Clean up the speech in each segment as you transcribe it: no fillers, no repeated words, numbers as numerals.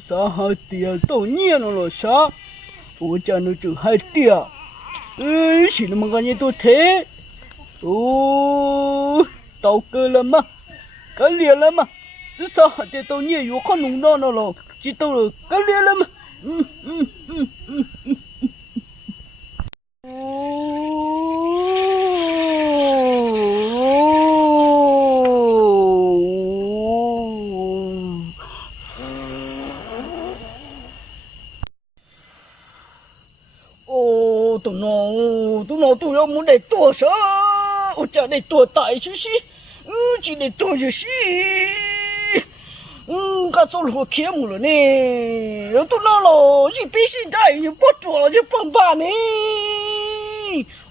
啥海底到年了啥？我家那就海底是那么个年多天到个了吗？该练了吗？这啥海底到年有可能到了，知道了，该练了吗？都要没得多少，我家里多大些些，今天多些些，刚做了开幕了呢，都那了，一边现在又不做了就帮办呢，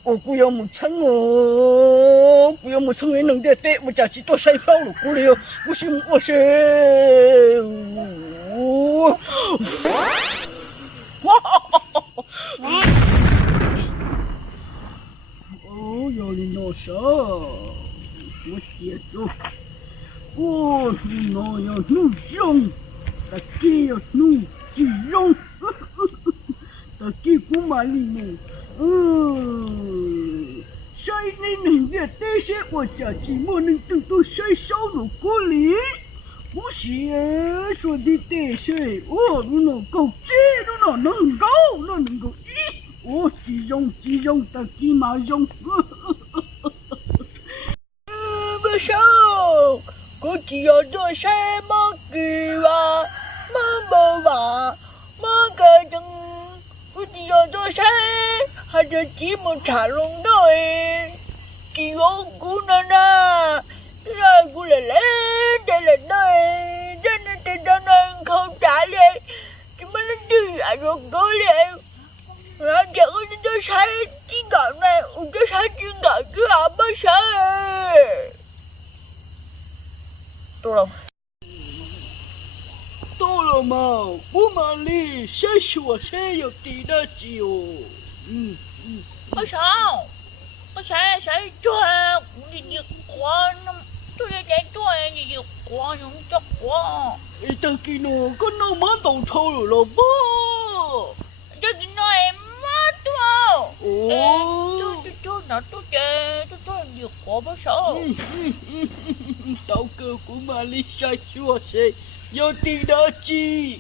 我不要没成哦，不要没成也能得得，我家几多晒票了，过来哟，不行我是，哇！要你拿啥？我接住。你拿要弄用，大家要弄几用？大家不买你们。谁能的这些我家寂寞能得到谁烧了过来？不是说的这些，你能够这，你能够几用，大家买用。不少，我只要做什么句话，么话，么个种，我只要做什，还是寂寞茶笼的，只有姑娘呐，让姑娘来的人呢，真的能口trả lời，怎么能对啊？说够了。这个这啥情感呢？我这啥情感个啊？不是。到了嘛，不忙哩，谁说谁有地的酒？我想做，你光做的在做，你光用做光。这个呢，跟那么都臭了吧？这个呢，都你活不少。到个姑妈里谁说谁有地的鸡？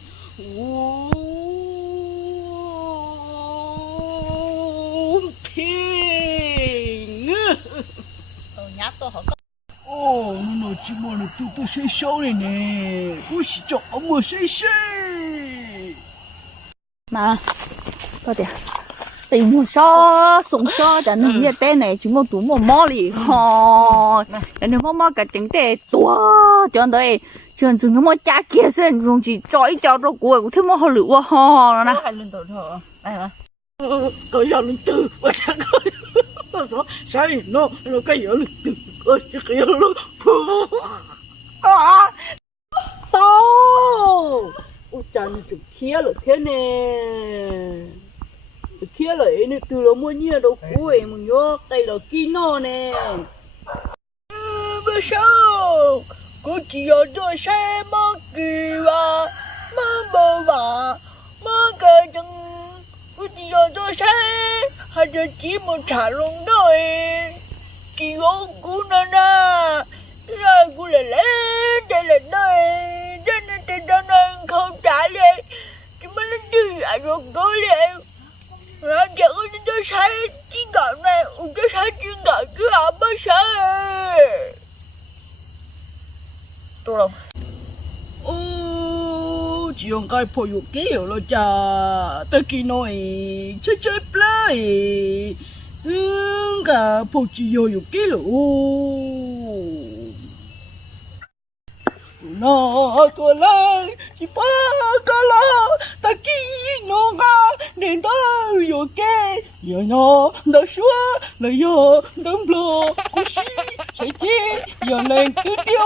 平伢多好。那寂寞的都谁烧的呢？不是叫我谁？妈，到底。对mua sao sống sao để nó như thế này chúng nó tụi mua mò li ho để nó mò cái chính thế tua cho đấy trường chúng nó mò cha kia xem dùng chỉ chọi cho nó của thêm mò hơi lửa ho nè hai lần thôi này hả có giờ lần tư và chẳng có đó sao nó cái giờ lần tư cái giờ nó tao ôi chẳng chụp kia rồi thế nè kia lại nè từ lâu mua nhiều đâu cuối mình nhớ đây là kino nè bây giờ có chỉ ở cho xe mà kỳ và mà bà mà cái chân có chỉ ở cho xe hay là chỉ một trả luôn thôi kỳ ô cú nè ra cú lại lấy đây là đây trên đó nên không trả lời chỉ mới lên đi à rồi có liền giờ tôi sai chuyện gạo này, tôi sai chuyện gạo cứ làm bao sai. Tôi đâu? Chỉ ông cái phô dục kéo rồi cha, tới khi nói chơi play, cả phô chỉ dục kéo rồi. Nó tôi lấy chỉ ba cái lo ta kí nó ga nên ta yêu cái yêu nó đã xóa là yêu đâm lô cũng xí sẽ chết yêu lên cứ tiêu